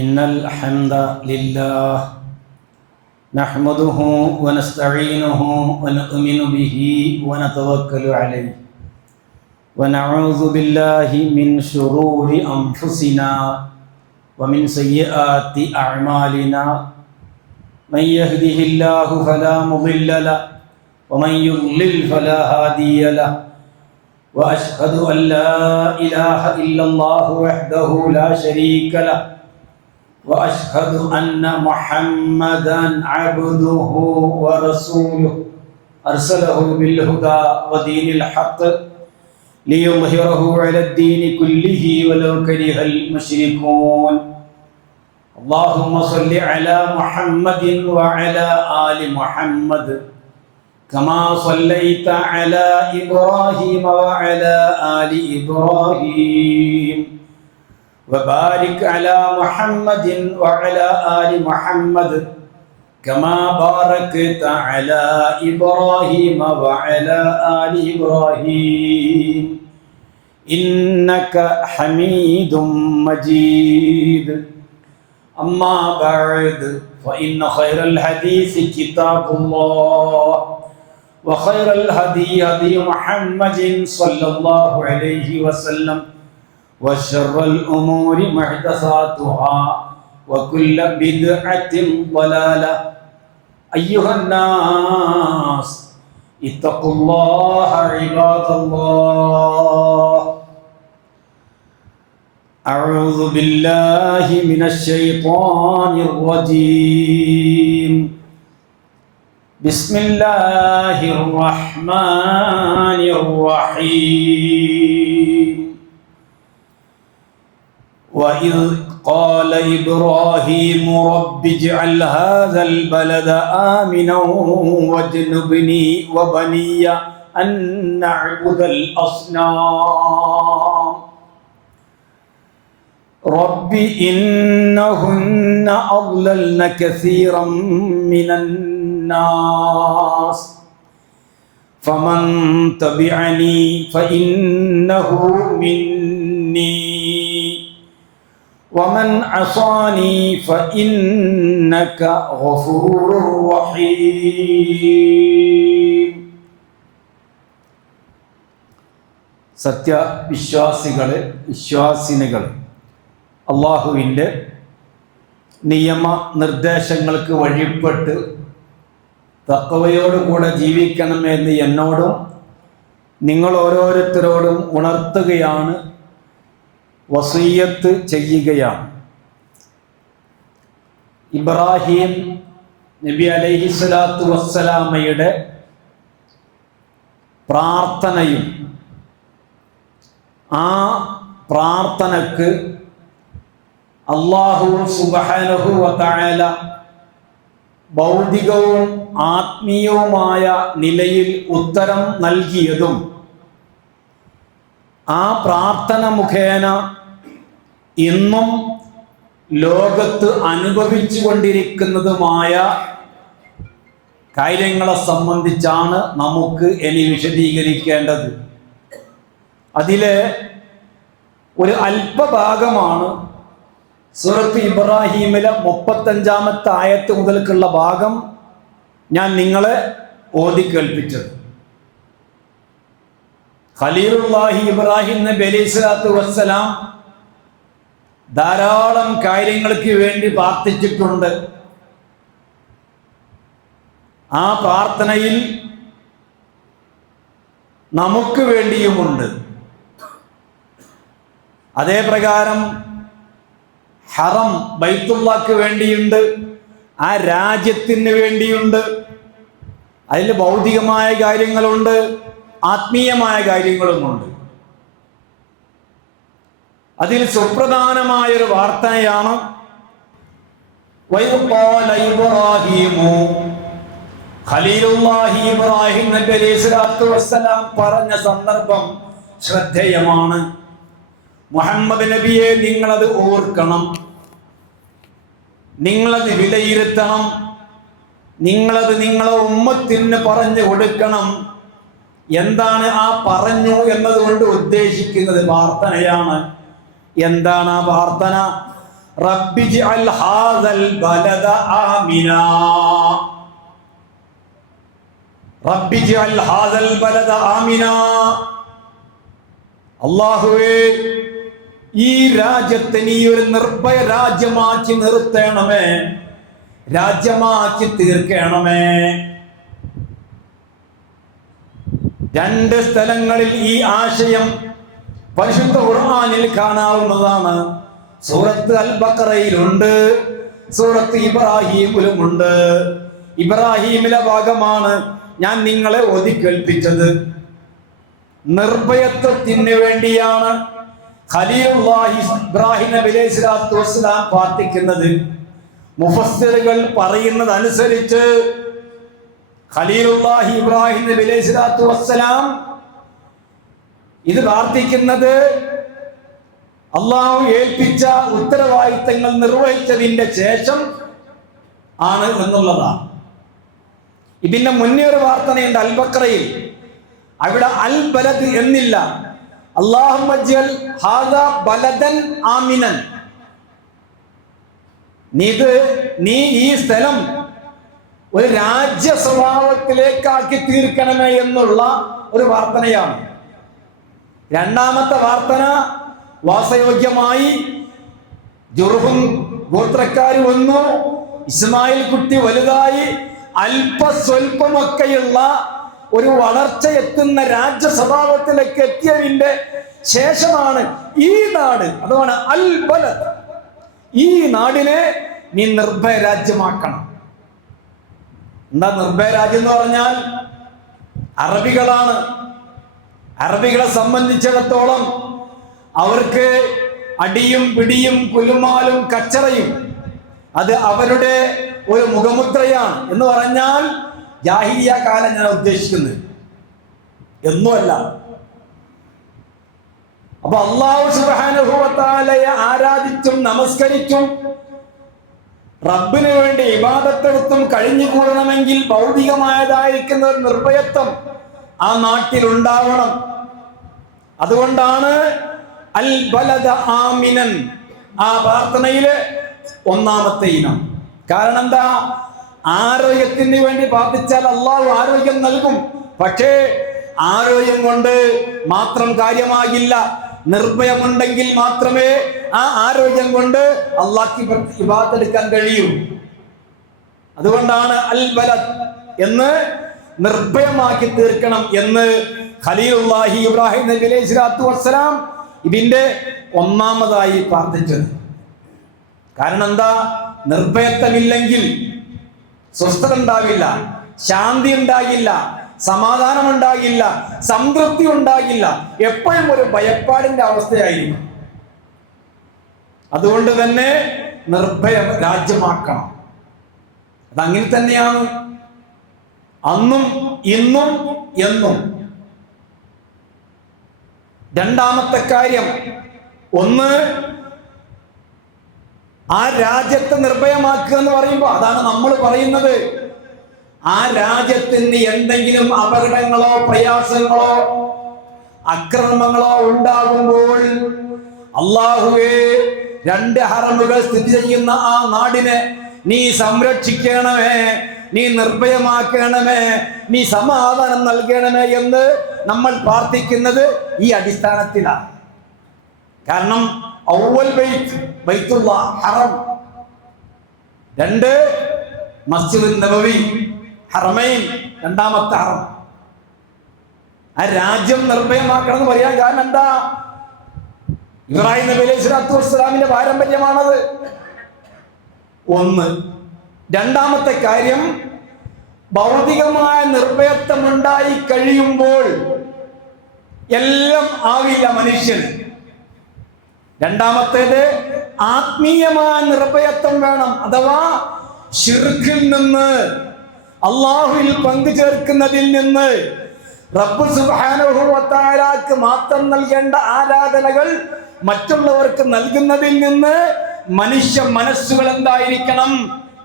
إن الحمد لله نحمده ونستعينه ونؤمن به ونتوكل عليه ونعوذ بالله من شرور أنفسنا ومن سيئات أعمالنا من يهده الله فلا مضل له ومن يضلل فلا هادي له وأشهد أن لا إله إلا الله وحده لا شريك له وأشهد أن محمدًا عبده ورسوله أرسله بالهدى ودين الحق ليظهره على الدين كله ولو كره المشركون اللهم صل على محمد وعلى آل محمد كما صليت على إبراهيم وعلى آل إبراهيم وبارك على محمد وعلى آل محمد كما باركت على إبراهيم وعلى آل إبراهيم إنك حميد مجيد أما بعد فإن خير الحديث كتاب الله وخير الهدي هدي محمد صلى الله عليه وسلم وشر الأمور محدثاتها وكل بدعة ضلالة أيها الناس اتقوا الله عباد الله أعوذ بالله من الشيطان الرجيم بسم الله الرحمن الرحيم وإذ قال إبراهيم رب اجعل هذا البلد آمنا واجنبني وبني أن نعبد الأصنام رب إنهن أضللن كثيرا من الناس فمن تبعني فإنه مني ومن عصاني فإنك غفور رحيم സത്യവിശ്വാസികളെ വിശ്വാസിനികളെ അള്ളാഹുവിൻ്റെ നിയമ നിർദ്ദേശങ്ങൾക്ക് വഴിപ്പെട്ട് തഖ്വയോടുകൂടെ ജീവിക്കണമെന്ന് എന്നോടും നിങ്ങൾ ഓരോരുത്തരോടും ഉണർത്തുകയാണ്, വസിയ്യത്ത് ചെയ്യുകയാണ്. ഇബ്രാഹിം നബി അലൈഹിസ്സലാത്തു വസ്സലാമയുടെ പ്രാർത്ഥനയും ആ പ്രാർത്ഥനക്ക് അല്ലാഹു സുബ്ഹാനഹു വ തആല ഭൗതികവും ആത്മീയവുമായ നിലയിൽ ഉത്തരം നൽകിയതും ആ പ്രാർത്ഥന മുഖേന ഇന്നും ലോകത്ത് അനുഭവിച്ചു കൊണ്ടിരിക്കുന്നതുമായ കാര്യങ്ങളെ സംബന്ധിച്ചാണ് നമുക്ക് ഇനി വിശദീകരിക്കേണ്ടത്. അതിലെ ഒരു അല്പഭാഗമാണ് സൂറത്ത് ഇബ്രാഹീമിലെ 35-ാമത്തെ ആയത്ത് മുതൽക്കുള്ള ഭാഗം ഞാൻ നിങ്ങളെ ഓതി കേൾപ്പിച്ചത്. ഖലീലുല്ലാഹി ഇബ്രാഹിം നബി അലൈഹിസ്സലാത്തു വസ്സലാം ധാരാളം കാര്യങ്ങൾക്ക് വേണ്ടി പ്രാർത്ഥിച്ചിട്ടുണ്ട്. ആ പ്രാർത്ഥനയിൽ നമുക്ക് വേണ്ടിയുമുണ്ട്. അതേ പ്രകാരം ഹറം ബൈത്തുള്ളാക്ക് വേണ്ടിയുണ്ട്, ആ രാജ്യത്തിന് വേണ്ടിയുണ്ട്. അതിൽ ഭൗതികമായ കാര്യങ്ങളുണ്ട്, ആത്മീയമായ കാര്യങ്ങളുമുണ്ട്. അതിൽ സുപ്രധാനമായൊരു വാർത്തയാണ് ഖലീലുല്ലാഹി ഇബ്രാഹിം നബി അലൈഹിസ്സലാത്തു വസ്സലാം പറഞ്ഞ സന്ദർഭം ശ്രദ്ധേയമാണ്. മുഹമ്മദ് നബിയെ നിങ്ങളത് ഓർക്കണം, നിങ്ങളത് വിലയിരുത്തണം, നിങ്ങളത് നിങ്ങളെ ഉമ്മത്തിന് പറഞ്ഞു കൊടുക്കണം. എന്താണ് ആ പറഞ്ഞു എന്നതുകൊണ്ട് ഉദ്ദേശിക്കുന്നത്? പ്രാർത്ഥനയാണ്. എന്താണ് ആ പ്രാർത്ഥന? റബ്ബിജ്അൽ ഹാദൽ ബലദ ആമിനാ, റബ്ബിജ്അൽ ഹാദൽ ബലദ ആമിനാ. അല്ലാഹുവേ, ഈ രാജ്യത്തെ നീ ഒരു നിർഭയ രാജ്യമാക്കി നിർത്തണമേ, രാജ്യമാക്കി തീർക്കണമേ. രണ്ട് സ്ഥലങ്ങളിൽ ഈ ആശയം പരിശുദ്ധ ഖുർആനിൽ കാണാവുന്നതാണ്. സൂറത്ത് അൽ ബഖറയിലുണ്ട്, സൂറത്ത് ഇബ്രാഹീമിലുമുണ്ട്. ഇബ്രാഹീമിലെ ഭാഗമാണ് ഞാൻ നിങ്ങളെ ഓതി കേൾപ്പിച്ചത്. നിർഭയത്വത്തിന് വേണ്ടിയാണ് ഖലീലുല്ലാഹി ഇബ്രാഹിം നബി അലൈഹി സ്വലാത്തു വസ്സലാം പ്രാർത്ഥിക്കുന്നത്. മുഫസ്സിറുകൾ പറയുന്നത് അനുസരിച്ച് ഖലീലുല്ലാഹി ഇബ്രാഹിം നബി അലൈഹി സ്വലാത്തു വസ്സലാം ഇത് പ്രാർത്ഥിക്കുന്നത് അള്ളാഹു ഏൽപ്പിച്ച ഉത്തരവാദിത്തങ്ങൾ നിർവഹിച്ചതിന്റെ ശേഷം ആണ് എന്നുള്ളതാണ്. ഇതിന്റെ മുന്നേ ഒരു പ്രാർത്ഥനയുണ്ട് അൽ ബഖറയിൽ. അവിടെ അൽ ബലദ് എന്നില്ല, അല്ലാഹുമ്മ ജഅൽ ഹാദാ ബലദൻ ആമിനൻ. നീ ഈ സ്ഥലം ഒരു രാജ്യ സ്വഭാവത്തിലേക്കാക്കി തീർക്കണമേ എന്നുള്ള ഒരു പ്രാർത്ഥനയാണ്. രണ്ടാമത്തെ പ്രാർത്ഥന വാസയോഗ്യമായി ജുർഹും ഗോത്രക്കാർ വന്നു, ഇസ്മായിൽ കുട്ടി വലുതായി അല്പസ്വല്പമൊക്കെയുള്ള ഒരു വളർച്ച എത്തുന്ന രാജ്യ സ്വഭാവത്തിലേക്ക് എത്തിയതിന്റെ ശേഷമാണ് ഈ നാട്. അതുകൊണ്ട് അൽ ബലദ്, ഈ നാടിനെ നീ നിർഭയ രാജ്യമാക്കണം. എന്താ നിർഭയ രാജ്യം എന്ന് പറഞ്ഞാൽ? അറബികളാണ്. അറബികളെ സംബന്ധിച്ചിടത്തോളം അവർക്ക് അടിയും പിടിയും കുലുമാലും കച്ചറയും അത് അവരുടെ ഒരു മുഖമുദ്രയാണ്. എന്ന് പറഞ്ഞാൽ ജാഹിലിയ കാലം ഞാൻ ഉദ്ദേശിക്കുന്നത് എന്നുമല്ല. അപ്പൊ അല്ലാഹു സുബ്ഹാനഹു വ തആലയെ ആരാധിച്ചും നമസ്കരിച്ചും റബ്ബിന് വേണ്ടി ഇബാദത്തെടുത്തും കഴിഞ്ഞുകൂടണമെങ്കിൽ ഭൗതികമായതായിരിക്കുന്ന ഒരു നിർഭയത്വം ആ നാട്ടിൽ ഉണ്ടാവണം. അതുകൊണ്ടാണ് അൽ ബലദ ആമിനൻ ആ പ്രാർത്ഥനയിലെ ഒന്നാമത്തെ ഇനം. കാരണം എന്താ? ആരോഗ്യത്തിന് വേണ്ടി പ്രാർത്ഥിച്ചാൽ അള്ളാഹു ആരോഗ്യം നൽകും. പക്ഷേ ആരോഗ്യം കൊണ്ട് മാത്രം കാര്യമാകില്ല. നിർഭയമുണ്ടെങ്കിൽ മാത്രമേ ആ ആരോഗ്യം കൊണ്ട് അള്ളാഹ്ക്ക് ഇബാദത്ത് എടുക്കാൻ കഴിയൂ. അതുകൊണ്ടാണ് അൽ ബലദ് എന്ന് നിർഭയമാക്കി തീർക്കണം എന്ന് ഖലീലുല്ലാഹി ഇബ്രാഹിം നബി അലൈഹി സ്വലാത്തു വസ്സലാം ഇതിന്റെ ഒന്നാമതായി പ്രാർത്ഥിച്ചത്. കാരണം എന്താ? നിർഭയത്വമില്ലെങ്കിൽ സ്വസ്ഥത ഉണ്ടാകില്ല, ശാന്തി ഉണ്ടാകില്ല, സമാധാനം ഉണ്ടാകില്ല, സംതൃപ്തി ഉണ്ടാകില്ല. എപ്പോഴും ഒരു ഭയപ്പാടിന്റെ അവസ്ഥയായിരിക്കും. അതുകൊണ്ട് തന്നെ നിർഭയ രാജ്യമാക്കണം. അതങ്ങനെ തന്നെയാണ് അന്നും ഇന്നും എന്നും. രണ്ടാമത്തെ കാര്യം, ഒന്ന് ആ രാജ്യത്തെ നിർഭയമാക്കുക എന്ന് പറയുമ്പോൾ അതാണ് നമ്മൾ പറയുന്നത്. ആ രാജ്യത്തിന് എന്തെങ്കിലും അപകടങ്ങളോ പ്രയാസങ്ങളോ അക്രമങ്ങളോ ഉണ്ടാകുമ്പോൾ അല്ലാഹുവേ, രണ്ട് ഹറമുകൾ സ്ഥിതി ചെയ്യുന്ന ആ നാടിനെ നീ സംരക്ഷിക്കണമേ, നീ നിർഭയമാക്കണമേ, നീ സമാധാനം നൽകണമേ എന്ന് നമ്മൾ പ്രാർത്ഥിക്കുന്നത് ഈ അടിസ്ഥാനത്തിലാണ്. കാരണം അവ്വൽ ബൈത്ത് ബൈത്തുല്ലാഹ് ഹറം, രണ്ട് മസ്ജിദുൻ നബവി ഹറമൈൻ, രണ്ടാമത്തെ ഹറം. ആ രാജ്യം നിർഭയമാക്കണം എന്ന് പറയാൻ കാരണം എന്താ? ഇബ്രാഹിം നബി അലൈഹി സ്വലാത്തു വസ്സലാമിന്റെ പാരമ്പര്യമാണത്. ഒന്ന്. രണ്ടാമത്തെ കാര്യം, ഭൗതികമായ നിർഭയത്വം ഉണ്ടായി കഴിയുമ്പോൾ എല്ലാം ആവില്ല മനുഷ്യന്. രണ്ടാമത്തേത്, ആത്മീയമായ നിർഭയത്വം വേണം. അഥവാ ശിർക്കിൽ നിന്ന്, അള്ളാഹുവിൽ പങ്കുചേർക്കുന്നതിൽ നിന്ന്, റബ്ബ് സുബ്ഹാനഹു വ തആലക്ക് മാത്രം നൽകേണ്ട ആരാധനകൾ മറ്റുള്ളവർക്ക് നൽകുന്നതിൽ നിന്ന് മനുഷ്യ മനസ്സുകൾ എന്തായിരിക്കണം?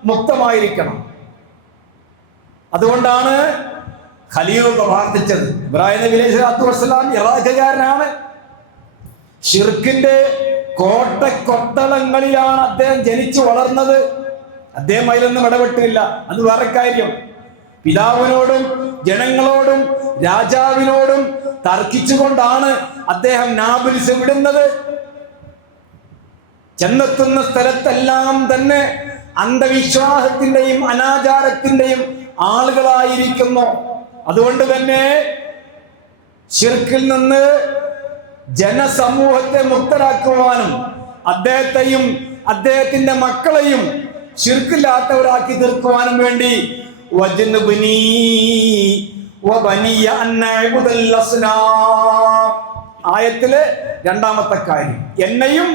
മുക്തമായിരിക്കണം. അതുകൊണ്ടാണ് ഖലീൽ പ്രാർത്ഥിച്ചത്. ഇബ്രാഹിം നബി അലൈഹി സ്വലാത്തു വസ്സലാം ഇറാഖുകാരനാണ്. ഷിർക്കിന്റെ കോട്ടക്കൊത്തളങ്ങളിലാണ് അദ്ദേഹം ജനിച്ചു വളർന്നത്. അദ്ദേഹം അതിലൊന്നും ഇടപെട്ടില്ല. അത് വേറെ കാര്യം. പിതാവിനോടും ജനങ്ങളോടും രാജാവിനോടും തർക്കിച്ചുകൊണ്ടാണ് അദ്ദേഹം നാബുൽസ് വിടുന്നത്. ചെന്നെത്തുന്ന സ്ഥലത്തെല്ലാം തന്നെ അന്ധവിശ്വാസത്തിന്റെയും അനാചാരത്തിന്റെയും ആളുകളായിരിക്കുന്നു. അതുകൊണ്ട് തന്നെ ശിർക്കിൽ നിന്ന് ജനസമൂഹത്തെ മുക്തരാക്കുവാനും അദ്ദേഹത്തെയും അദ്ദേഹത്തിന്റെ മക്കളെയും ശിർക്കില്ലാത്തവരാക്കി തീർക്കുവാനും വേണ്ടി ആയത്തിലെ രണ്ടാമത്തെ കാര്യം, എന്നെയും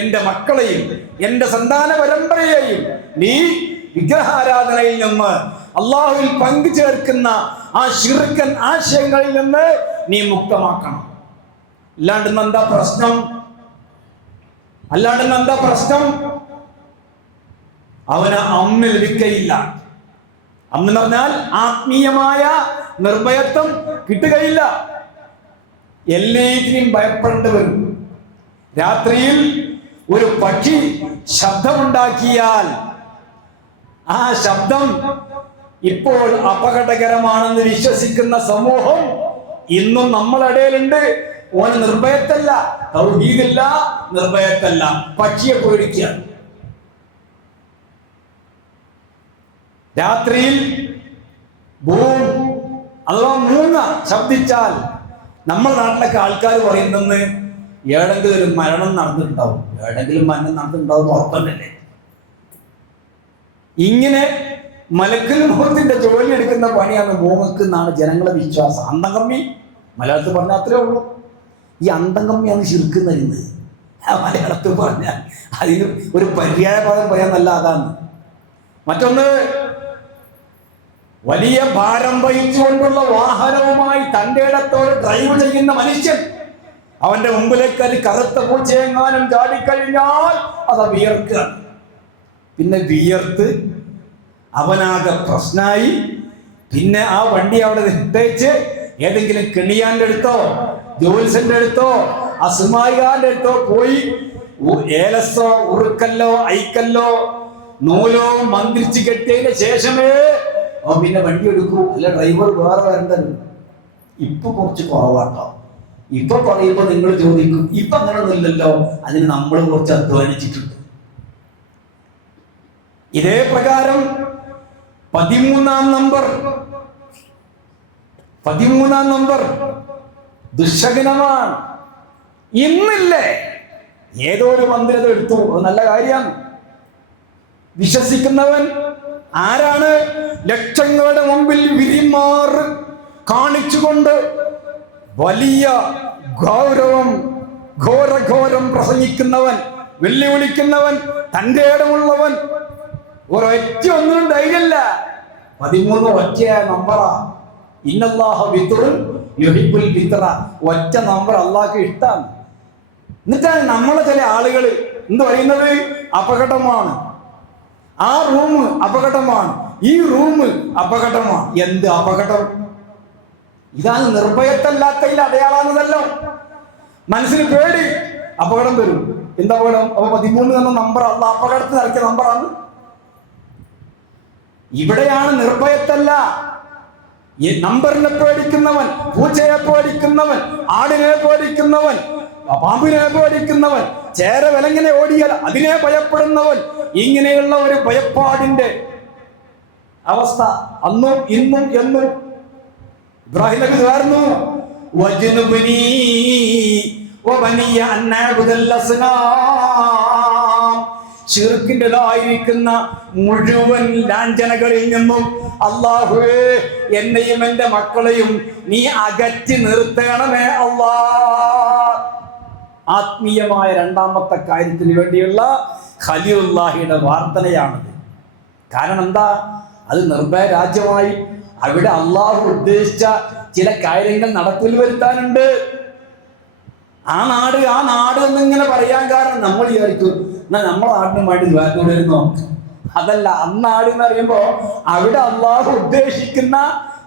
എന്റെ മക്കളെയും എന്റെ സന്താന പരമ്പരയെയും നീ വിഗ്രഹാരാധനയിൽ നിന്ന്, അള്ളാഹുവിൽ പങ്കു ചേർക്കുന്ന ആ ശിർക്കൻ ആശയങ്ങളിൽ നിന്ന് നീ മുക്തമാക്കണം. അല്ലാണ്ട് എന്താ പ്രശ്നം? അവന് അമ്മ ലഭിക്കയില്ല. അമ്മ എന്ന് പറഞ്ഞാൽ ആത്മീയമായ നിർഭയത്വം കിട്ടുകയില്ല. എല്ലാത്തിനും ഭയപ്പെടേണ്ടി വരും. രാത്രിയിൽ ഒരു പക്ഷി ശബ്ദമുണ്ടാക്കിയാൽ ആ ശബ്ദം ഇപ്പോൾ അപകടകരമാണെന്ന് വിശ്വസിക്കുന്ന സമൂഹം ഇന്നും നമ്മളിടയിലുണ്ട്. ഓന് നിർഭയത്തല്ല, തൗഹീദില്ല, നിർഭയത്തല്ല, പക്ഷിയെ പേടിക്കുക. രാത്രിയിൽ ബൂം അഥവാ മൂങ്ങ ശബ്ദിച്ചാൽ നമ്മുടെ നാട്ടിലൊക്കെ ആൾക്കാർ പറയുന്നെന്ന് ഏടെങ്കിലും ഒരു മരണം നടന്നിട്ടുണ്ടാവും, ഉറപ്പല്ലേ. ഇങ്ങനെ മലക്കുൽ മൗത്തിന്റെ ജോലി എടുക്കുന്ന പണിയാണ് മൂങ്ങക്ക് എന്നാണ് ജനങ്ങളെ വിശ്വാസം. അന്തംകമ്മി മലയാളത്തിൽ പറഞ്ഞാൽ അത്രേ ഉള്ളൂ. ഈ അന്തംകമ്മിയാണ് ശിർക്കുന്നത്. മലയാളത്തിൽ പറഞ്ഞാൽ അതിന് ഒരു പര്യായ പദം പറയാൻ നല്ല അതാണ്. മറ്റൊന്ന്, വലിയ ഭാരം വഹിച്ചുകൊണ്ടുള്ള വാഹനവുമായി തന്റെ ഇടത്തോട് ഡ്രൈവ് ചെയ്യുന്ന മനുഷ്യൻ, അവന്റെ മുമ്പിലേക്ക് ഒരു കറുത്ത പൂച്ചയെങ്ങാനും ചാടിക്കഴിഞ്ഞാൽ അത് വിയർക്കുക. പിന്നെ വിയർത്ത് അവനാകെ പ്രശ്നമായി. പിന്നെ ആ വണ്ടി അവിടെ നിർത്തേച്ച് ഏതെങ്കിലും കെണിയാന്റെ അടുത്തോ ജോത്സ്യന്റെ അടുത്തോ അസുമായികാന്റെ അടുത്തോ പോയി ഏലസോ ഉറുക്കല്ലോ ഐക്കല്ലോ നൂലോ മന്ത്രിച്ച് കെട്ടിയതിന് ശേഷമേ അവൻ പിന്നെ വണ്ടി എടുക്കൂ. അല്ല ഡ്രൈവർ വേറെ വരണ്ടല്ലോ. ഇപ്പൊ കുറച്ച് കുറവാട്ടോ. ഇപ്പൊ പറയുമ്പോ നിങ്ങൾ ചോദിക്കും, ഇപ്പൊ അങ്ങനൊന്നുമില്ലല്ലോ. അതിന് നമ്മൾ കുറച്ച് അധ്വാനിച്ചിട്ടുണ്ട്. ഇതേ പ്രകാരം 13-ാം നമ്പർ ദുശകനമാണ്. ഇന്നില്ലേ ഏതോ ഒരു മന്ത്രി അത് എടുത്തു. നല്ല കാര്യമാണ്. വിശ്വസിക്കുന്നവൻ ആരാണ്? ലക്ഷങ്ങളുടെ മുമ്പിൽ വിരിമാറ് കാണിച്ചുകൊണ്ട് വലിയ ഘോരം പ്രസംഗിക്കുന്നവൻ, വെല്ലുവിളിക്കുന്നവൻ, തന്റെ ഇടമുള്ളവൻ. ഒരൊറ്റ ഒന്നിനും ധൈര്യമില്ല. 13 ഒറ്റ നമ്പറാ. ഇന്നല്ലാഹു വിത്റുൻ യുഹിബ്ബുൽ വിത്ര. ഒറ്റ നമ്പർ അള്ളാഹ്ക്ക് ഇഷ്ടമാണ്. എന്നിട്ടാണ് നമ്മളെ ചില ആളുകൾ എന്ത് പറയുന്നത്? അപകടമാണ്, ആ റൂം അപകടമാണ്, ഈ റൂം അപകടമാണ്. എന്ത് അപകടം? ഇതാണ് നിർഭയത്തല്ലാത്തതിന്റെ അടയാളാണെന്നല്ലോ. മനസ്സിന് പേടി, അപകടം വരും. എന്താ അപകടം? അപ്പൊ 13 എന്ന നമ്പർ അല്ല അപകടത്തിന് ഇറക്കിയ നമ്പറാണ്. ഇവിടെയാണ് നിർഭയത്തല്ല. ഈ നമ്പറിനെ പേടിക്കുന്നവൻ, പൂച്ചയെ പേടിക്കുന്നവൻ, ആടിനെ പേടിക്കുന്നവൻ, പാമ്പിനെ പേടിക്കുന്നവൻ, ചേര വിലങ്ങനെ ഓടിയാൽ അതിനെ ഭയപ്പെടുന്നവൻ, ഇങ്ങനെയുള്ള ഒരു ഭയപ്പാടിന്റെ അവസ്ഥ അന്നും ഇന്നും എന്നും. ഇബ്രാഹിം നബി പറഞ്ഞു, വജ്നുബ്നി വബനിയ അൻ നഅബുദൽ അസ്നാം. ശിർക്കിൻ്റെതായിരിക്കുന്ന മുഴുവൻ ലാഞ്ചനകളിൽ നിന്നും അല്ലാഹുവേ എന്നെയും എൻ്റെ മക്കളെയും നീ അകറ്റി നിർത്തണമേ അല്ലാഹ്. ആത്മീയമായ രണ്ടാമത്തെ കാര്യത്തിന് വേണ്ടിയുള്ള ഖലീലുള്ളാഹിയുടെ പ്രാർത്ഥനയാണത്. കാരണം എന്താ? അത് നിർഭയ രാജ്യമായി അവിടെ അള്ളാഹു ഉദ്ദേശിച്ച ചില കാര്യങ്ങൾ നടപ്പിൽ വരുത്താനുണ്ട്. ആ നാട് എന്നിങ്ങനെ പറയാൻ കാരണം നമ്മൾ വിചാരിക്കും എന്നാൽ നമ്മളെ നാടിനുമായിട്ട് വരുന്നോ? അതല്ല. അന്നാട് എന്ന് പറയുമ്പോ അവിടെ അള്ളാഹു ഉദ്ദേശിക്കുന്ന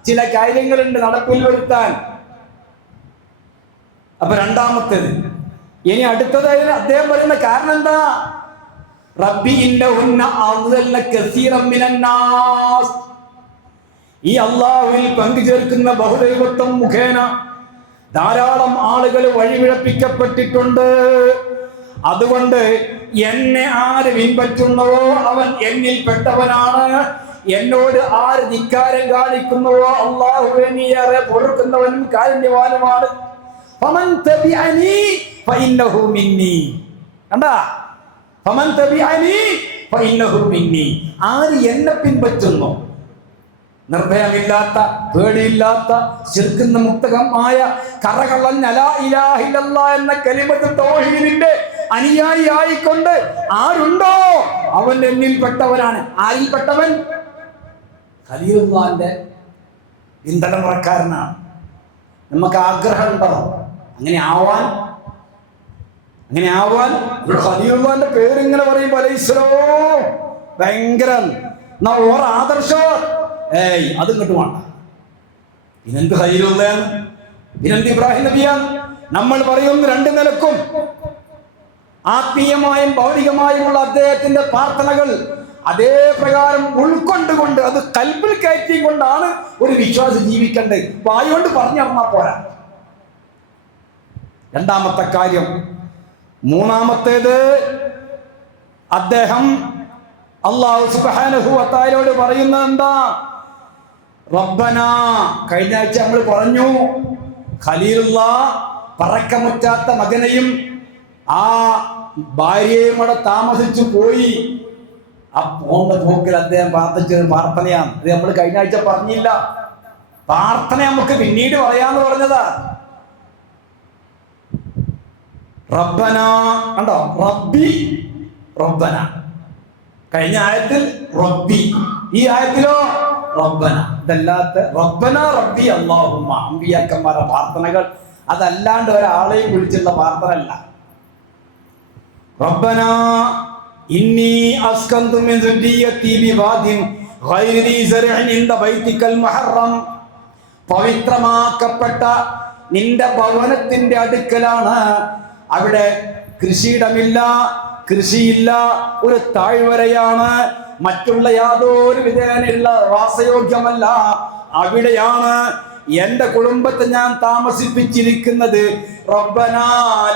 ചില കാര്യങ്ങളുണ്ട് നടപ്പിൽ വരുത്താൻ. അപ്പൊ രണ്ടാമത്തേത് ഇനി അടുത്തതായി അദ്ദേഹം പറയുന്ന കാരണം എന്താ? റബ്ബി ഇന്നഹുന്ന അദ്ലൽന കസീറൻ മിനന്നാസ്. ഈ അല്ലാഹുവിൽ പങ്കുചേർക്കുന്ന ബഹുദൈവത്വം മുഖേന ധാരാളം ആളുകൾ വഴിപിഴപ്പിക്കപ്പെട്ടിട്ടുണ്ട്. അതുകൊണ്ട് എന്നെ ആര് പിൻപറ്റുന്നുവോ അവൻ എന്നിൽ പെട്ടവനാണ്. എന്നോട് ആര് ധിക്കാരം കാണിക്കുന്നുവോ അല്ലാഹുവേ നീ ഏറെ പൊറുക്കുന്നവനും കാരുണ്യവാനുമാണ്. ഫമൻ തബിഅനി ഫഇന്നഹു മിന്നി. കണ്ടാ? ഫമൻ തബിഅനി ഫഇന്നഹു മിന്നി. ആര് എന്നെ പിൻപറ്റുന്നു, നിർഭയമില്ലാത്ത, പേടിയില്ലാത്ത, ശിർക്കിൽ മുക്തമായ, കറകളഞ്ഞ ലാ ഇലാഹ ഇല്ലല്ലാഹ് എന്ന കലിമത്ത് തൗഹീദിന്റെ അനുയായി ആയിക്കൊണ്ട് ആരുണ്ടോ അവൻ എന്നിൽ പെട്ടവനാണ്. ആരിൽ പെട്ടവൻ? ഖലീലുള്ളാഹിന്റെ പിന്തുടർക്കാരനാണ്. നമുക്ക് ആഗ്രഹം ഉണ്ടോ അങ്ങനെ ആവാൻ? ഖലീലുള്ളാഹിന്റെ പേര് ഇങ്ങനെ പറയുമ്പോ അലൈഹിസ്സലോ ഭയങ്കര ഓർ ആദർശോ അത് ഇങ്ങോട്ട് വേണ്ട. പിന്നെന്ത് ഖലീലുള്ളാഹിയാണ്, പിന്നെന്ത് ഇബ്രാഹിം നബിയാണ്? നമ്മൾ പറയുന്ന രണ്ട് നിലക്കും ആത്മീയമായും ഭൗതികമായുമുള്ള അദ്ദേഹത്തിന്റെ പ്രാർത്ഥനകൾ അതേ പ്രകാരം ഉൾക്കൊണ്ടുകൊണ്ട് അത് കൽബിൽ കയറ്റിക്കൊണ്ടാണ് ഒരു വിശ്വാസി ജീവിക്കേണ്ടത്. വായുകൊണ്ട് പറഞ്ഞു നടന്നാ പോരാ. രണ്ടാമത്തെ കാര്യം. മൂന്നാമത്തേത്, അദ്ദേഹം അല്ലാഹു സുബ്ഹാനഹു വ തആലയോട് പറയുന്നത് എന്താ? റബ്ബന. കഴിഞ്ഞ ആഴ്ച നമ്മൾ പറഞ്ഞു ഖലീലുള്ളാഹ് പറക്കമുറ്റാത്ത മകനെയും ആ ഭാര്യയും അവിടെ താമസിച്ചു പോയി. ആ പോകുന്ന പോക്കിൽ അദ്ദേഹം പ്രാർത്ഥിച്ചത് പ്രാർത്ഥനയാണ്. ഇത് നമ്മൾ കഴിഞ്ഞ ആഴ്ച പറഞ്ഞില്ല. പ്രാർത്ഥന നമുക്ക് പിന്നീട് പറയാന്ന് പറഞ്ഞതാ. റബ്ബന കണ്ടോ? റബ്ബി റബ്ബന. കഴിഞ്ഞ ആയത്തിൽ റബ്ബി, ഈ ആയത്തിലോ റബ്ബന. ഇതല്ലാത്ത റബ്ബന റബ്ബി അല്ലാഹുമ്മ അമ്പിയാക്കന്മാരുടെ പ്രാർത്ഥനകൾ അതല്ലാണ്ട് ഒരാളെയും വിളിച്ചുള്ള പ്രാർത്ഥന അല്ല. റബ്ബന ഇന്നി അസ്കന്തു മിൻ ദുരിയത്തി ബിവാദിൻ ഗൈരി ദി സറഇൻ ഇൻദ ബൈതിക്കൽ മുഹറം. പവിത്രമാക്കപ്പെട്ട നിന്റെ ഭവനത്തിന്റെ അടുക്കലാണ്. അവിടെ കൃഷിയിടമില്ല, കൃഷിയില്ല, ഒരു താഴ്വരയാണ്, മറ്റുള്ള യാതൊരു വിധേനയുള്ള വാസയോഗ്യമല്ല. അവിടെയാണ് എന്റെ കുടുംബത്തെ ഞാൻ താമസിപ്പിച്ചിരിക്കുന്നത്. റബ്ബനാ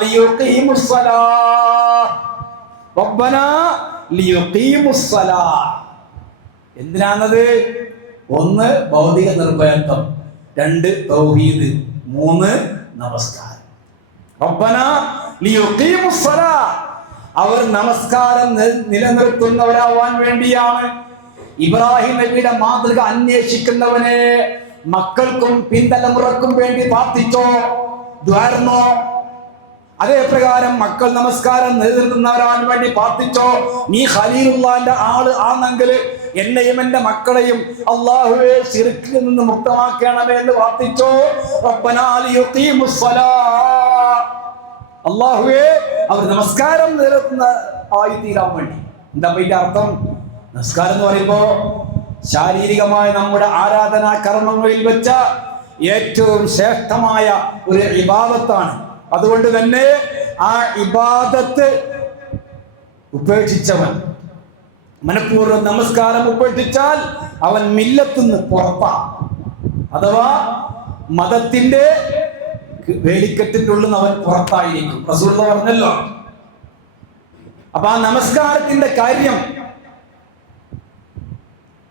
ലിയുഖീമുസ്സലാഹ്. റബ്ബനാ ലിയുഖീമുസ്സലാഹ്. എന്തിനാണത്? ഒന്ന് ഭൗതിക നിർഭയത്വം, രണ്ട് തൗഹീദ്, മൂന്ന് നമസ്കാരം. റബ്ബനാ ലിയുഖീമുസ്സലാഹ്. അവർ നമസ്കാരം നിലനിർത്തുന്നവരാവാൻ വേണ്ടിയാണ്. ഇബ്രാഹിം നബിയുടെ മാതൃക അന്വേഷിക്കുന്നവനെ മക്കൾക്കും പിന്തലമുറക്കും വേണ്ടി പ്രാർത്ഥിച്ചോ, ദ്വാരുന്നോ? അതേ പ്രകാരം മക്കൾ നമസ്കാരം നിലനിർത്തുന്നവരാൻ വേണ്ടി പ്രാർത്ഥിച്ചോ. നീ ഖലീലുള്ളാഹിന്റെ ആള് ആണെങ്കിൽ എന്നെയും എന്റെ മക്കളെയും അല്ലാഹുവേ ശിർക്കിൽ നിന്ന് മുക്തമാക്കണമേ എന്ന് പ്രാർത്ഥിച്ചോ. റബ്ബനാ ലിയുഖീമുസ്സലാഹ്. അല്ലാഹുവേ അവർ നമസ്കാരം നിലനിർത്തുന്ന ആയി തീരാൻ വേണ്ടി. എന്താ ഇതിന്റെ അർത്ഥം? നമസ്കാരം എന്ന് പറയുമ്പോ ശാരീരികമായ നമ്മുടെ ആരാധനാ കർമ്മങ്ങളിൽ വെച്ച ഏറ്റവും ശ്രേഷ്ഠമായ ഒരു ഇബാദത്താണ്. അതുകൊണ്ട് തന്നെ ആ ഇബാദത്ത് ഉപേക്ഷിച്ചവൻ, മനഃപൂർവ്വം നമസ്കാരം ഉപേക്ഷിച്ചാൽ അവൻ മില്ലത്തുനിന്ന് പുറത്താണ്. അഥവാ മതത്തിന്റെ വേലിക്കെട്ടിന്റെ ഉള്ളിൽ നിന്ന് അവൻ പുറത്തായിരിക്കും. റസൂലുള്ളാഹി പറഞ്ഞല്ലോ. അപ്പൊ ആ നമസ്കാരത്തിന്റെ കാര്യം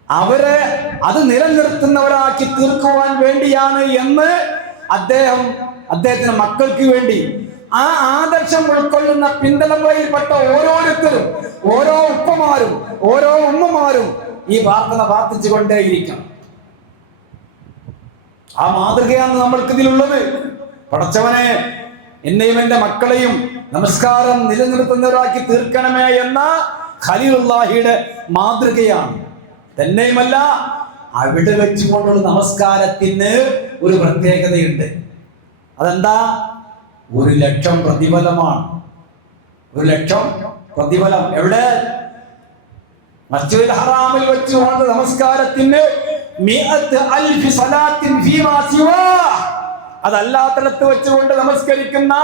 അവരെ അത് നിലനിർത്തുന്നവരാക്കി തീർക്കുവാൻ വേണ്ടിയാണ് എന്ന് അദ്ദേഹത്തിന്റെ മക്കൾക്ക് വേണ്ടി ആ ആദർശം ഉൾക്കൊള്ളുന്ന പിന്തലമുറയിൽപ്പെട്ട ഓരോരുത്തരും, ഓരോ ഉപ്പമാരും ഓരോ ഉമ്മമാരും ഈ പ്രാർത്ഥന പ്രാർത്ഥിച്ചുകൊണ്ടേയിരിക്കണം. ആ മാതൃകയാണ് നമ്മൾക്ക് ഇതിലുള്ളത്. പടച്ചവനെ എന്നെയും എന്റെ മക്കളെയും നമസ്കാരം നിലനിർത്തുന്നവരാക്കി തീർക്കണമേ എന്ന ഖലീലുള്ളാഹിയുടെ മാതൃകയാണ്. തന്നെയുമല്ല, അവിടെ വെച്ചുകൊണ്ടുള്ള നമസ്കാരത്തിന് ഒരു പ്രത്യേകതയുണ്ട്. അതെന്താ? 1,00,000 പ്രതിഫലമാണ്. 1,00,000 പ്രതിഫലം. എവിടെ? മസ്ജിദുൽ ഹറാമിൽ വെച്ചുകൊണ്ട് നമസ്കാരത്തിന് 100,000 സലാത്തിൻ ഫീമാ സിവാ. അതല്ലാത്തടത്ത് വെച്ചുകൊണ്ട് നമസ്കരിക്കുന്ന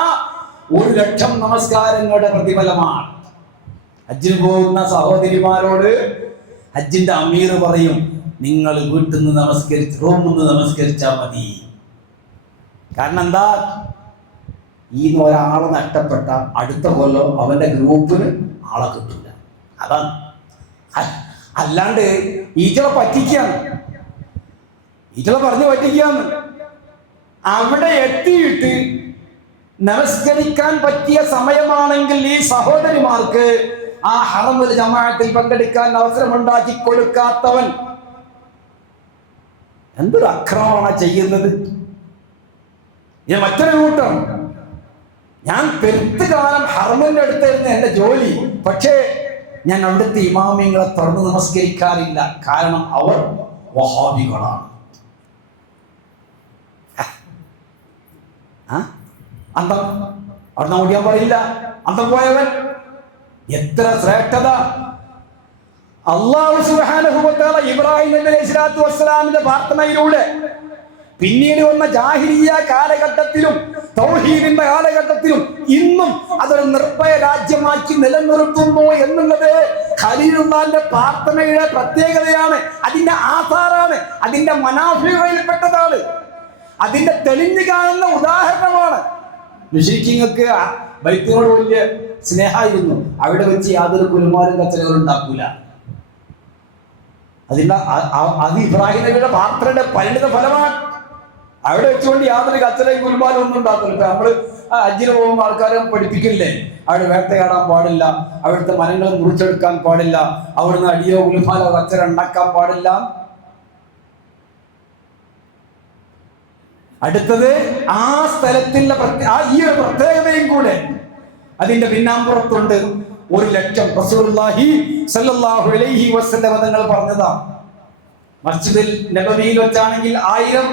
1,00,000 നമസ്കാരങ്ങളുടെ പ്രതിഫലമാണ്. ഹജ്ജിന് പോകുന്ന സഹോദരിമാരോട് ഹജ്ജിന്റെ അമീർ പറയും, നിങ്ങൾ വീട്ടിൽ നിന്ന് റൂമിൽ നിന്ന് നമസ്കരിച്ചാൽ മതി. കാരണം എന്താ? ഈ ഒരാളെ നഷ്ടപ്പെട്ട അടുത്ത കൊല്ലം അവന്റെ ഗ്രൂപ്പിന് ആളെ കിട്ടില്ല. അതാണ്. അല്ലാണ്ട് ഈറ്റളെ പറ്റിക്കാണ്, ഈറ്റളെ പറഞ്ഞു പറ്റിക്കാന്ന്. അവിടെ എത്തിയിട്ട് നമസ്കരിക്കാൻ പറ്റിയ സമയമാണെങ്കിൽ ഈ സഹോദരിമാർക്ക് ആ ഹറമുൽ ജമാഅത്തിൽ പങ്കെടുക്കാൻ അവസരമുണ്ടാക്കി കൊടുക്കാത്തവൻ എന്തൊരു അക്രമമാണ് ചെയ്യുന്നത്. ഞാൻ മറ്റൊരു കൂട്ടം, ഞാൻ പെരുത്തുകാലം ഹറമിന്റെ അടുത്തായിരുന്നു എന്റെ ജോലി. പക്ഷേ ഞാൻ അവിടുത്തെ ഇമാമിങ്ങളെ തുറന്ന് നമസ്കരിക്കാറില്ല. കാരണം അവർ വഹാബികളാണ്. അന്തം അവിടെ ഓടിയാൻ പാടില്ല. അന്തം പോയവൻ എത്ര ശ്രേഷ്ഠത! അല്ലാഹു സുബ്ഹാനഹു വ തആല ഇബ്രാഹിം നബി അലൈഹി സ്വലാത്തു വസ്സലാമിന്റെ പ്രാർത്ഥനയിലൂടെ പിന്നീട് വന്ന ജാഹിലിയ്യ കാലഘട്ടത്തിലും തൗഹീദിന്റെ കാലഘട്ടത്തിലും ഇന്നും അതൊരു നിർഭയ രാജ്യമാക്കി നിലനിർത്തുന്നു എന്നുള്ളത് ഖലീലുള്ളാഹിന്റെ പ്രാർത്ഥനയുടെ പ്രത്യേകതയാണ്. അതിന്റെ ആധാറാണ്, അതിന്റെ മനാഫികളിൽപ്പെട്ടതാണ്, അതിന്റെ തെളിഞ്ഞു കാണുന്ന ഉദാഹരണമാണ്. മുശ്രിക്കീങ്ങൾക്ക് ബൈത്തിനോട് വലിയ സ്നേഹമായിരുന്നു. അവിടെ വെച്ച് യാതൊരു കുലുമാലും കച്ചറകളും ഉണ്ടാക്കൂല. അത് ഇബ്രാഹിം നബിയുടെ പ്രാർത്ഥനയുടെ പരിണിത ഫലമാണ്. അവിടെ വെച്ചുകൊണ്ട് യാതൊരു കച്ചറയും കുലുമാലും ഒന്നും ഉണ്ടാക്കില്ല. ഇപ്പൊ നമ്മള് ഹജ്ജിന് പോകുമ്പോൾ ആൾക്കാരെ പഠിപ്പിക്കില്ലേ, അവിടെ വേട്ടയാടാൻ പാടില്ല, അവിടുത്തെ മരങ്ങൾ മുറിച്ചെടുക്കാൻ പാടില്ല, അവിടുന്ന് അടിയോ കുലുമാലോ കച്ചറ ഉണ്ടാക്കാൻ പാടില്ല. അടുത്തത് ആ സ്ഥലത്തിന്റെ ഈ ഒരു പ്രത്യേകതയും കൂടെ അതിന്റെ പിന്നാമ്പുറത്തുണ്ട്. 1,00,000 റസൂലുള്ളാഹി സ്വല്ലല്ലാഹു അലൈഹി വസല്ലം തങ്ങൾ പറഞ്ഞതാ. മസ്ജിദുൽ നബവിയിൽ വെച്ചാണെങ്കിൽ 1000,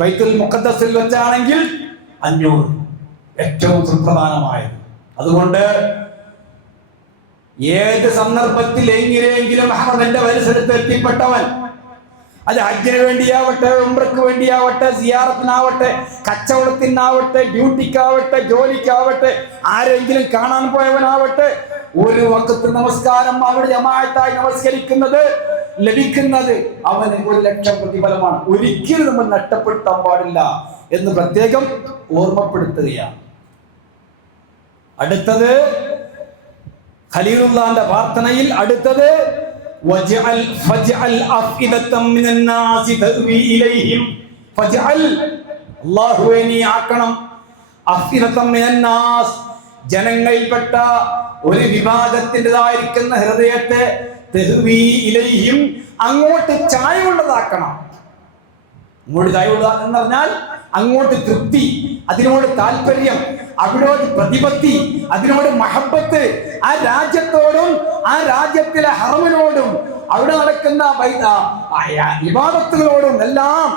ബൈത്തുൽ മുഖദ്ദസിൽ വെച്ചാണെങ്കിൽ 500. ഏറ്റവും സുപ്രധാനമായത്. അതുകൊണ്ട് ഏത് സന്ദർഭത്തിൽ എങ്ങനെയെങ്കിലും ഹറമിന്റെ പരിസരത്ത് എത്തിപ്പെട്ടവൻ, അത് ഹജ്ജിന് വേണ്ടിയാവട്ടെ, ഉംറയ്ക്ക് വേണ്ടിയാവട്ടെ, സിയാറത്തിനാവട്ടെ, കച്ചവടത്തിനാവട്ടെ, ഡ്യൂട്ടിക്കാവട്ടെ, ജോലിക്കാവട്ടെ, ആരെങ്കിലും കാണാൻ പോയവനാവട്ടെ, ഒരു വഖത്ത് നമസ്കാരം അവിടെ ജമാഅത്തായി നമസ്കരിക്കുന്നത് ലഭിക്കുന്നത് അവന് 1,00,000 പ്രതിഫലമാണ്. ഒരിക്കലും നമ്മൾ നഷ്ടപ്പെടുത്താൻ പാടില്ല എന്ന് പ്രത്യേകം ഓർമ്മപ്പെടുത്തുകയാണ്. അടുത്തത് ഖലീലുള്ളാഹിന്റെ പ്രാർത്ഥനയിൽ അടുത്തത് ഫജ്അൽ അഫ്ഇദതം മിനന്നാസി തഅവി ഇലൈഹിം. ഫജ്അൽ, അല്ലാഹുവേ നീ ആക്കണം, അഫ്ഇദതം മിനന്നാസ്, ജനങ്ങളിൽപ്പെട്ട ഒരു വിഭാഗത്തിൻ്റെതായിരിക്കുന്ന ഹൃദയത്തെ തഅവി ഇലൈഹിം, അങ്ങോട്ട് ചായ്വുള്ളതാക്കണം. അങ്ങോട്ട് ചായ്വുള്ള എന്ന് പറഞ്ഞാൽ അങ്ങോട്ട് തൃപ്തി, അതിനോട് താല്പര്യം, അവിടോട് പ്രതിപത്തി, അതിനോട് മഹബത്ത്, ആ രാജ്യത്തോടും ആ രാജ്യത്തിലെ ഹറമിനോടും അവിടെ നടക്കുന്ന ഇബാദത്തുകളോടും എല്ലാം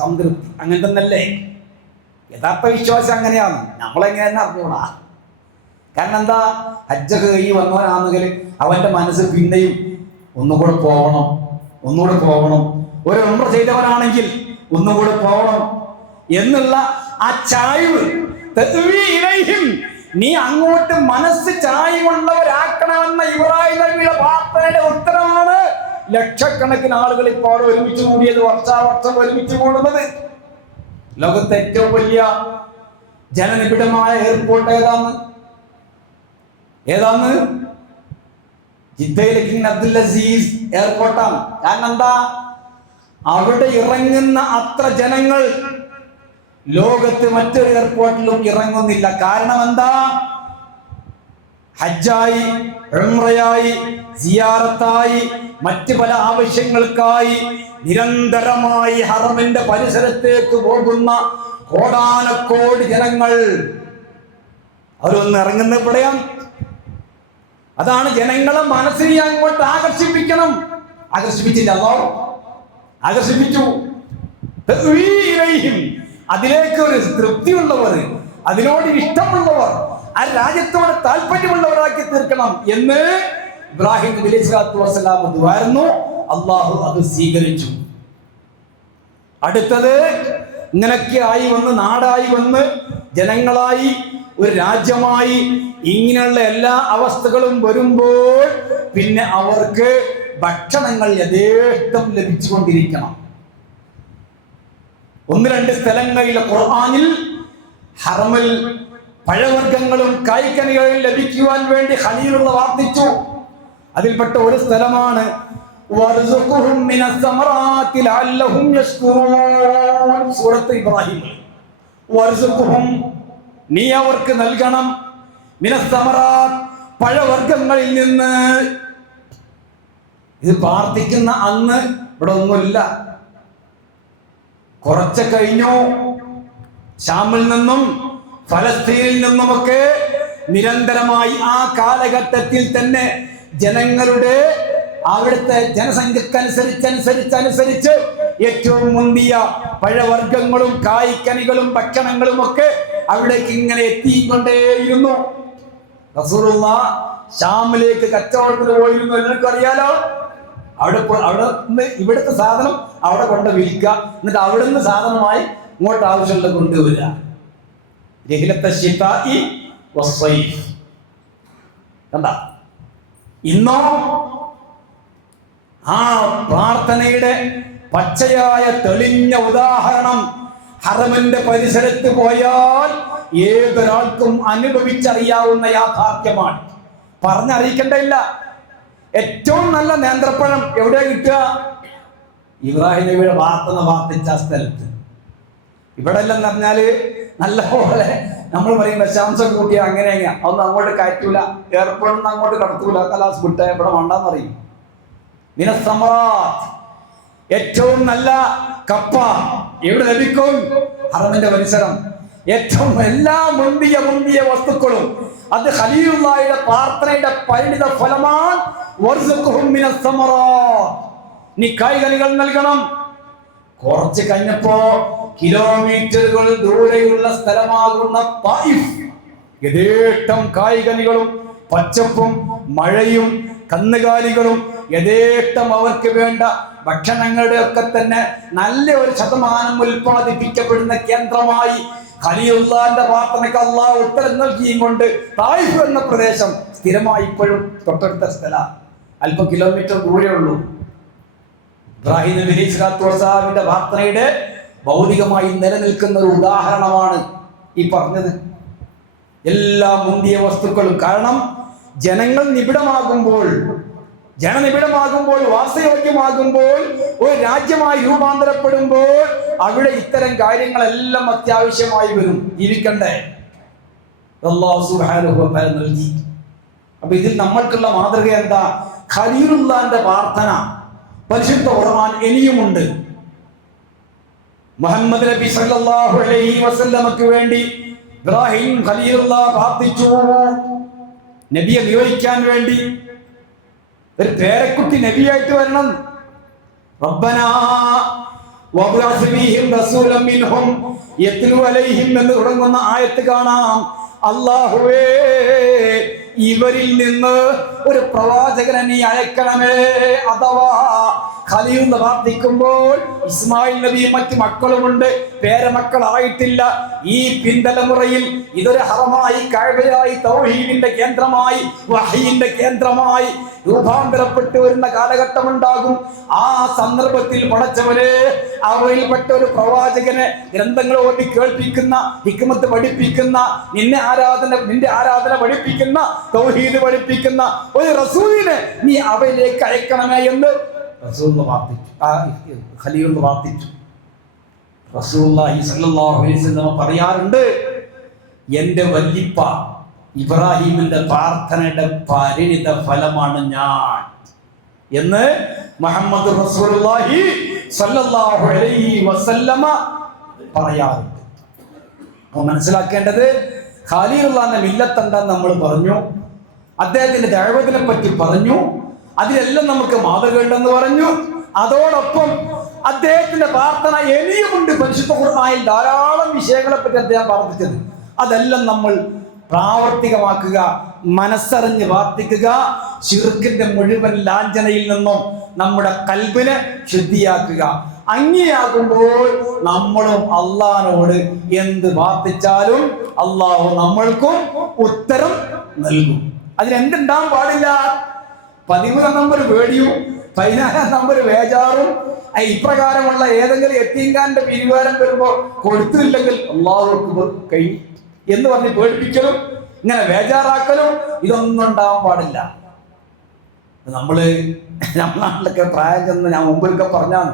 സംതൃപ്തി. അങ്ങനെ തന്നല്ലേ യഥാർത്ഥ വിശ്വാസം? അങ്ങനെയാണ്. നമ്മളെങ്ങനെയെന്ന് അറിഞ്ഞൂടാ. കാരണം എന്താ? ഹജ്ജൊക്കെ കഴിഞ്ഞ് വന്നവനാണെങ്കിൽ അവന്റെ മനസ്സ് പിന്നെയും ഒന്നുകൂടെ പോകണം, ഒന്നുകൂടെ പോകണം. ഒരു ഉംറ ചെയ്തവനാണെങ്കിൽ ഒന്നുകൂടെ പോകണം എന്നുള്ള ആ ചായ്വ്, നീ അങ്ങോട്ട് മനസ്സ് ചായ്വുള്ളവരാക്കണമെന്ന ഇബ്രാഹിം നബിയുടെ പ്രാർത്ഥനയുടെ ഉത്തരമാണ് ലക്ഷക്കണക്കിന് ആളുകൾ ഇപ്പോൾ ഒരുമിച്ച് കൂടിയത്, വർഷാവർഷം ഒരുമിച്ച് കൂടുന്നത്. ലോകത്തെ ഏറ്റവും വലിയ ജനനിബിഡമായ എയർപോർട്ട് ഏതാന്ന്? ജിദ്ദയിലെ കിങ് അബ്ദുൽ അസീസ് എയർപോർട്ടാണ്. കാരണം എന്താ? അവിടെ ഇറങ്ങുന്ന അത്ര ജനങ്ങൾ ലോകത്ത് മറ്റൊരു എയർപോർട്ടിലും ഇറങ്ങുന്നില്ല. കാരണം എന്താ? ഹജ്ജായി, ഉംറയായി, സിയാറത്തായി, മറ്റ് പല ആവശ്യങ്ങൾക്കായി നിരന്തരമായി ഹറമിന്റെ പരിസരത്തേക്ക് പോകുന്ന കോടാനക്കോടി ജനങ്ങൾ അവരൊന്ന് ഇറങ്ങുന്ന പറയാം. അതാണ് ജനങ്ങളെ മനസ്സിനെ അങ്ങോട്ട് ആകർഷിപ്പിക്കണം. ആകർഷിപ്പിച്ചില്ല, അല്ലാഹു ആകർഷിപ്പിച്ചു. അതിലേക്ക് ഒരു തൃപ്തിയുള്ളവർ, അതിനോട് ഇഷ്ടമുള്ളവർ, ആ രാജ്യത്തോട് താല്പര്യമുള്ളവരാക്കി തീർക്കണം എന്ന് ഇബ്രാഹിം നബി അലൈഹി സ്വലാത്തു വസ്സലാം ദുആയിരുന്നു. അല്ലാഹു അത് സ്വീകരിച്ചു. അടുത്തത് ഇങ്ങനൊക്കെ ആയി വന്ന്, നാടായി വന്ന്, ജനങ്ങളായി ഒരു രാജ്യമായി ഇങ്ങനെയുള്ള എല്ലാ അവസ്ഥകളും വരുമ്പോൾ പിന്നെ അവർക്ക് ഭക്ഷണങ്ങൾ യഥേഷ്ടം ലഭിച്ചുകൊണ്ടിരിക്കണം. 1-2 സ്ഥലങ്ങളിൽ ഖുർആനിൽ ഹറമിൽ പഴവർഗ്ഗങ്ങളും കായ്ക്കനികളും ലഭിക്കുവാൻ വേണ്ടി ഖലീലുള്ള പ്രാർത്ഥിച്ചു. അതിൽപ്പെട്ട ഒരു സ്ഥലമാണ് വർസുഖുഹും മിനസ് സമറാത്തി ലഅല്ലഹും യശ്കുറൂൻ. സൂറത്ത് ഇബ്രാഹിം. വർസുഖുഹും, നീ അവർക്ക് നൽകണം, മിനസ് സമറാത്ത്, പഴവർഗ്ഗങ്ങളിൽ നിന്ന്. ഇത് പ്രാർത്ഥിക്കുന്ന അന്ന് ഇവിടെ ഒന്നുമില്ല. കുറച്ച് കഴിഞ്ഞു ശാമിൽ നിന്നും ഫലസ്തീനിൽ നിന്നുമൊക്കെ നിരന്തരമായി ആ കാലഘട്ടത്തിൽ തന്നെ ജനങ്ങളുടെ അവിടുത്തെ ജനസംഖ്യക്കനുസരിച്ച് ഏറ്റവും മുന്തിയ പഴവർഗ്ഗങ്ങളും കായ്ക്കനികളും ഭക്ഷണങ്ങളും ഒക്കെ അവിടേക്ക് ഇങ്ങനെ എത്തിക്കൊണ്ടേയിരുന്നു. റസൂലുള്ളാഹ് ശാമിലേക്ക് കച്ചവടത്തിന് പോയിരുന്നു. എല്ലാവർക്കും അറിയാലോ. അവിടെ നിന്ന് ഇവിടുത്തെ സാധനം അവിടെ കൊണ്ട് വിൽക്കുക, എന്നിട്ട് അവിടെ നിന്ന് സാധനമായി ഇങ്ങോട്ട് ആവശ്യമുള്ള കൊണ്ടുവരിക. രഹിലത്തെ ശിതാഇ വസ്സൈഫ്. കണ്ട, ഇന്നോ ആ പ്രാർത്ഥനയുടെ പച്ചയായ തെളിഞ്ഞ ഉദാഹരണം ഹറമിന്റെ പരിസരത്ത് പോയാൽ ഏതൊരാൾക്കും അനുഭവിച്ചറിയാവുന്ന യാഥാർത്ഥ്യമാണ്. പറഞ്ഞറിയിക്കേണ്ടതില്ല. ഏറ്റവും നല്ല നേന്ത്രപ്പഴം എവിടെ കിട്ടുക? ഇബ്രാഹിം നബിയുടെ പ്രാർത്ഥിച്ച സ്ഥലത്ത്. ഇവിടെ അല്ലെന്ന് പറഞ്ഞാല് നല്ല പോലെ നമ്മൾ പറയും വിഷാംശം കൂട്ടിയ അങ്ങനെ അതൊന്നും അങ്ങോട്ട് കയറ്റൂല, എയർപോർട്ടിൽ അങ്ങോട്ട് കടത്തൂല, കലാസ് വിട്ട ഇവിടെ വേണ്ടാന്ന് പറയും. മിനസ്സമറാത്ത്, ഏറ്റവും നല്ല കപ്പ എവിടെ ലഭിക്കും? ഹറമിന്റെ പരിസരം. ഏറ്റവും എല്ലാ മുന്തിയ വസ്തുക്കളും അത് ഖലീലുള്ളാഹിയുടെ പ്രാർത്ഥനയുടെ പരിണിത ഫലമാണ്. വർസുഖുഹും മിനസ്സമറാത്ത്, നീ കായ്കനികൾ നൽകണം. കുറച്ച് കഴിഞ്ഞപ്പോ കിലോമീറ്ററുകൾ ദൂരെയുള്ള സ്ഥലമാകുന്ന തായിഫ് യഥേഷ്ടം കായ്കനികളും പച്ചപ്പും മഴയും കന്നുകാലികളും യഥേഷ്ടം അവർക്ക് വേണ്ട ഭക്ഷണങ്ങളുടെ ഒക്കെ തന്നെ നല്ല ഒരു ശതമാനം ഉൽപ്പാദിപ്പിക്കപ്പെടുന്ന കേന്ദ്രമായി ഖലീലുള്ളാഹിന്റെ പ്രാർത്ഥനയ്ക്ക് അല്ലാഹു ഉത്തരം നൽകിയും കൊണ്ട് തായിഫ് എന്ന പ്രദേശം സ്ഥിരമായി ഇപ്പോഴും തൊട്ടടുത്ത സ്ഥലം. അല്പം കിലോമീറ്റർ ദൂരെ ഉള്ളൂ. ഇബ്രാഹിം നബി അലൈഹി സ്വലാത്തു വസ്സലാമിന്റെ പ്രാർത്ഥനയുടെ ഭൗതികമായി നിലനിൽക്കുന്ന ഒരു ഉദാഹരണമാണ് ഈ പറഞ്ഞത്. എല്ലാ മുന്തിയ വസ്തുക്കളും. കാരണം ജനങ്ങൾ നിബിഡമാകുമ്പോൾ, വാസയോഗ്യമാകുമ്പോൾ, ഒരു രാജ്യമായി രൂപാന്തരപ്പെടുമ്പോൾ അവിടെ ഇത്തരം കാര്യങ്ങളെല്ലാം അത്യാവശ്യമായി വരും. ജീവിക്കണ്ടേ? അല്ലാഹു സുബ്ഹാനഹു വ തആല നൽകി. അപ്പൊ ഇതിൽ നമ്മൾക്കുള്ള മാതൃക എന്താ? ഖലീലുള്ളാഹിന്റെ പ്രാർത്ഥന പരിശുദ്ധ ഖുർആൻ ഇനിയുമുണ്ട്. മുഹമ്മദ് നബി സല്ലല്ലാഹു അലൈഹി വസല്ലമക്ക് വേണ്ടി ഇബ്രാഹിം ഖലീലുള്ളാഹ് പ്രാർത്ഥിച്ചു. നബിയെ നിയോഗിക്കാൻ വേണ്ടി ഒരു പേരക്കുട്ടി നബിയായിട്ട് വരണം. റബ്ബനാ വബ്അസ് ഫീഹിം റസൂലൻ മിൻഹും യത്ലു അലൈഹിം എന്ന് തുടങ്ങുന്ന ആയത്ത് കാണാം. അല്ലാഹുവേ, ഇവരിൽ നിന്ന് ഒരു പ്രവാചകനെ നീ അയക്കണമേ. അഥവാ ഖലീലുള്ളാഹ് പ്രാർത്ഥിക്കുമ്പോൾ ഇസ്മായിൽ നബിയും മറ്റു മക്കളുമുണ്ട്, പേരമക്കളായിട്ടില്ല. ഈ പിന്തലമുറയിൽ ഇതൊരു ഹറമായി, കഅബയായി, തൗഹീദിന്റെ കേന്ദ്രമായി, വഹയിന്റെ കേന്ദ്രമായി രൂപാന്തരപ്പെട്ടു വരുന്ന കാലഘട്ടം ഉണ്ടാകും. ആ സന്ദർഭത്തിൽ പടച്ചവനെ അവയിൽപ്പെട്ട ഒരു പ്രവാചകനെ ഗ്രന്ഥങ്ങൾ ഓതി കേൾപ്പിക്കുന്ന, ഹിക്മത്ത് പഠിപ്പിക്കുന്ന, നിന്റെ ആരാധന പഠിപ്പിക്കുന്ന, തൗഹീദ് പഠിപ്പിക്കുന്ന ഒരു റസൂലിനെ നീ അവയിലേക്ക് അയക്കണമേ എന്ന് ഖലീലുള്ളാഹ് പ്രാർത്ഥിച്ചു. റസൂലുള്ളാഹി സ്വല്ലല്ലാഹു അലൈഹി വസല്ലം പറയാറുണ്ട്, എന്റെ വല്ലിപ്പ ഇബ്രാഹിമിന്റെ പ്രാർത്ഥനയുടെ പരിണിത ഫലമാണ് ഞാൻ എന്ന് മുഹമ്മദ് റസൂലുള്ളാഹി സ്വല്ലല്ലാഹു അലൈഹി വസല്ലമ പറയാറുണ്ട്. അപ്പോൾ മനസ്സിലാക്കേണ്ടത് ഖലീലുള്ളാഹിന്റെ മില്ലത്ത് എന്താന്ന് നമ്മൾ പറഞ്ഞു, അദ്ദേഹത്തിന്റെ ദഅവത്തിനെ പറ്റി പറഞ്ഞു, അതിലെല്ലാം നമുക്ക് മാതൃകയുണ്ടെന്ന് പറഞ്ഞു. അതോടൊപ്പം അദ്ദേഹത്തിന്റെ പ്രാർത്ഥന ഇനിയുമുണ്ട്. പരിശുദ്ധ ഖുർആനിൽ ധാരാളം വിഷയങ്ങളെ പറ്റി അദ്ദേഹം പ്രാർത്ഥിച്ചത്. അതെല്ലാം നമ്മൾ പ്രാവർത്തികമാക്കുക, മനസ്സറിഞ്ഞ് പ്രാർത്ഥിക്കുക. ശിർക്കിന്റെ മുഴുവൻ ലാഞ്ചനയിൽ നിന്നും നമ്മുടെ ഖൽബിനെ ശുദ്ധിയാക്കുക. അങ്ങനെയാകുമ്പോൾ നമ്മളും അള്ളാഹിനോട് എന്ത് പ്രാർത്ഥിച്ചാലും അള്ളാഹു നമ്മൾക്കും ഉത്തരം നൽകും. അതിനെന്തുണ്ടാവാൻ പാടില്ല? 13 നമ്പർ പേടിയും 14 നമ്പർ വേജാറും ഇപ്രകാരമുള്ള ഏതെങ്കിലും എത്തീങ്കാന്റെ പിരിവാരം വരുമ്പോ കൊടുത്തില്ലെങ്കിൽ അല്ലാഹു കൈ എന്ന് പറഞ്ഞ് പേടിപ്പിക്കലും ഇങ്ങനെ വേജാറാക്കലും ഇതൊന്നും ഉണ്ടാവാൻ പാടില്ല. നമ്മള് നമ്മുടെ നാട്ടിലൊക്കെ പ്രായം ചെന്ന്, ഞാൻ മുമ്പിലൊക്കെ പറഞ്ഞാണ്,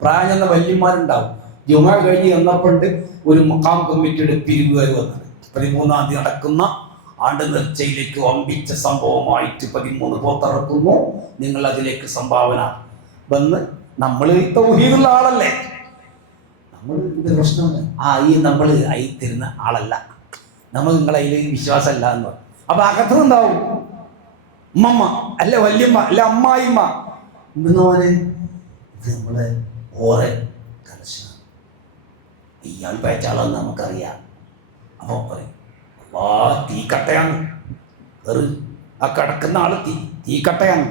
പ്രായം ചെന്ന വല്യന്മാരുണ്ടാവും. ജുമാ കഴിഞ്ഞ് വന്നപ്പോണ്ട് ഒരു മുഖാം കമ്മിറ്റിയുടെ പിരിവുകാർ വന്നത് 13-ാം തീയതി നടക്കുന്ന ആണ്ട് നേർച്ചയിലേക്ക് വമ്പിച്ച സംഭവമായിട്ട് 13 പോത്തിറക്കുന്നു, നിങ്ങൾ അതിലേക്ക് സംഭാവന വന്ന്. നമ്മൾ തൗഹീദുള്ള ആളല്ലേ, നമ്മൾ ഇത് പ്രശ്നമല്ല. നമ്മൾ അയി തരുന്ന ആളല്ല, നമ്മൾ നിങ്ങളതിൽ വിശ്വാസമല്ല എന്ന് പറയും. അപ്പൊ അകത്തുനിന്നുണ്ടാവും ഉമ്മമ്മ അല്ല വല്യമ്മ അല്ല അമ്മായിമ്മ, ഇന്നോനെ ഇത് നമ്മളെ ഓറെ കലശന, ഇയാൾ പേച്ചാളെന്ന് നമുക്കറിയാം. അപ്പൊ പറയും തീക്കട്ടയാണ്, ആ കിടക്കുന്ന ആള് തീക്കട്ടയാണ്.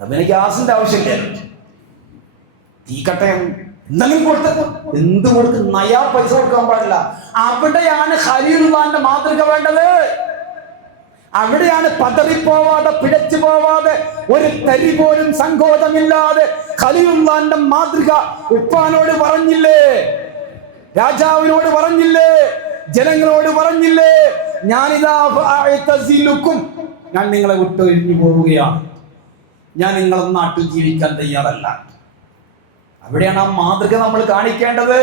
പിന്നെ ഗ്യാസിന്റെ ആവശ്യമില്ല, തീക്കട്ടയാണ്. എന്തെങ്കിലും കൊടുത്തത് എന്ത് കൊടുക്കും? നയാ പൈസ കൊടുക്കാൻ പാടില്ല. അവിടെയാണ് ഖലീലുള്ളാഹിന്റെ മാതൃക വേണ്ടത്. അവിടെയാണ് പതറിപ്പോവാതെ പിഴച്ചു പോവാതെ ഒരു തരി പോലും സങ്കോചമില്ലാതെ ഖലീലുള്ളാഹിന്റെ മാതൃക. ഉപ്പാനോട് പറഞ്ഞില്ലേ, രാജാവിനോട് പറഞ്ഞില്ലേ, ജനങ്ങളോട് പറഞ്ഞില്ലേ, ഞാനിതാ ഞാൻ നിങ്ങളെ വിട്ടൊഴിഞ്ഞു പോവുകയാണ്, ഞാൻ നിങ്ങളെ നാട്ടിൽ ജീവിക്കാൻ തയ്യാറല്ല. അവിടെയാണ് ആ മാതൃക നമ്മൾ കാണിക്കേണ്ടത്.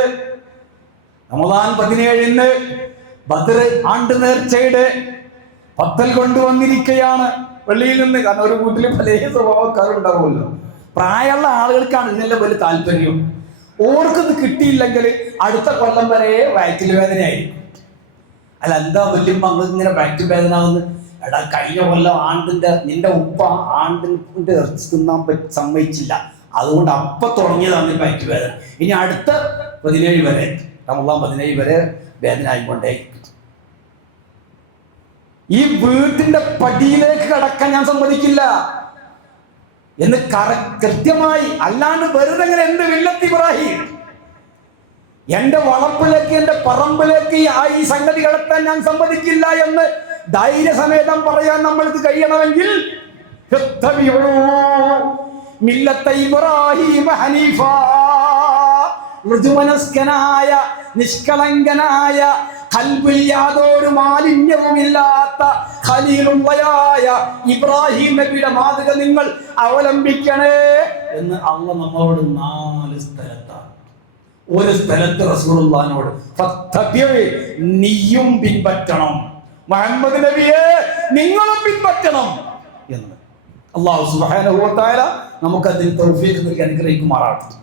റമദാൻ 17-ന് ബദർ ആണ്ട് നേർച്ചയുടെ പത്തൽ കൊണ്ടുവന്നിരിക്കുകയാണ് പള്ളിയിൽ നിന്ന്. കാരണം ഒരു വീട്ടിൽ പല സ്വഭാവക്കാരുണ്ടാവുമല്ലോ. പ്രായമുള്ള ആളുകൾക്കാണ് ഇതിനെല്ലാം വലിയ താല്പര്യം. ഓർക്കത് കിട്ടിയില്ലെങ്കിൽ അടുത്ത കൊല്ലം വരെ വയറ്റിൽ വേദനയായിരിക്കും. അല്ല എന്താ വല്യമ്മ ഇങ്ങനെ വയറ്റിൽ വേദന ആവുന്നു? എടാ കഴിഞ്ഞ കൊല്ലം നിന്റെ ഉപ്പ ആണ്ടിന്റെ ഇറച്ചി തിന്നാൻ സമ്മതിച്ചില്ല, അതുകൊണ്ട് അപ്പൊ തുടങ്ങിയതാണ് വയറ്റിൽ വേദന. ഇനി അടുത്ത 17 വരെ, റമദാൻ 17 വരെ വേദന ആയിക്കൊണ്ടേ. ഈ വീട്ടിന്റെ പടിയിലേക്ക് കടക്കാൻ ഞാൻ സമ്മതിക്കില്ല എന്ന് കൃത്യമായി, അല്ലാണ്ട് വെറുതെ എങ്ങനെ എന്ത് വില്ലത്തി ഇബ്രാഹിം എന്റെ വളപ്പിലേക്ക് എന്റെ പറമ്പിലേക്ക് ഈ സംഗതി കടത്താൻ ഞാൻ സമ്മതിക്കില്ല എന്ന് ധൈര്യസമേതം പറയാൻ നമ്മൾക്ക് കഴിയണമെങ്കിൽ മൃദുമനസ്കനായ നിഷ്കളങ്കനായ ഖൽബിൽ യാതൊരു മാലിന്യവുമില്ലാത്ത ഖലീലുള്ളാഹിയായ ഇബ്രാഹിം നബിയുടെ മാതൃക നിങ്ങൾ അവലംബിക്കണേ എന്ന് അള്ളാഹ് നമ്മളോട് 4 സ്ഥലത്താണ്. ഒരു സ്ഥലത്ത് റസൂലുള്ളാഹിനോട് നീയും പിൻപറ്റണം, മുഹമ്മദ് നബിയെ നിങ്ങളും പിൻപറ്റണം എന്ന് അല്ലാഹു സുബ്ഹാനഹു വ തആല നമുക്ക് അതിന് തൗഫീഖ് നൽകി അനുഗ്രഹിക്കുമാറാകട്ടെ.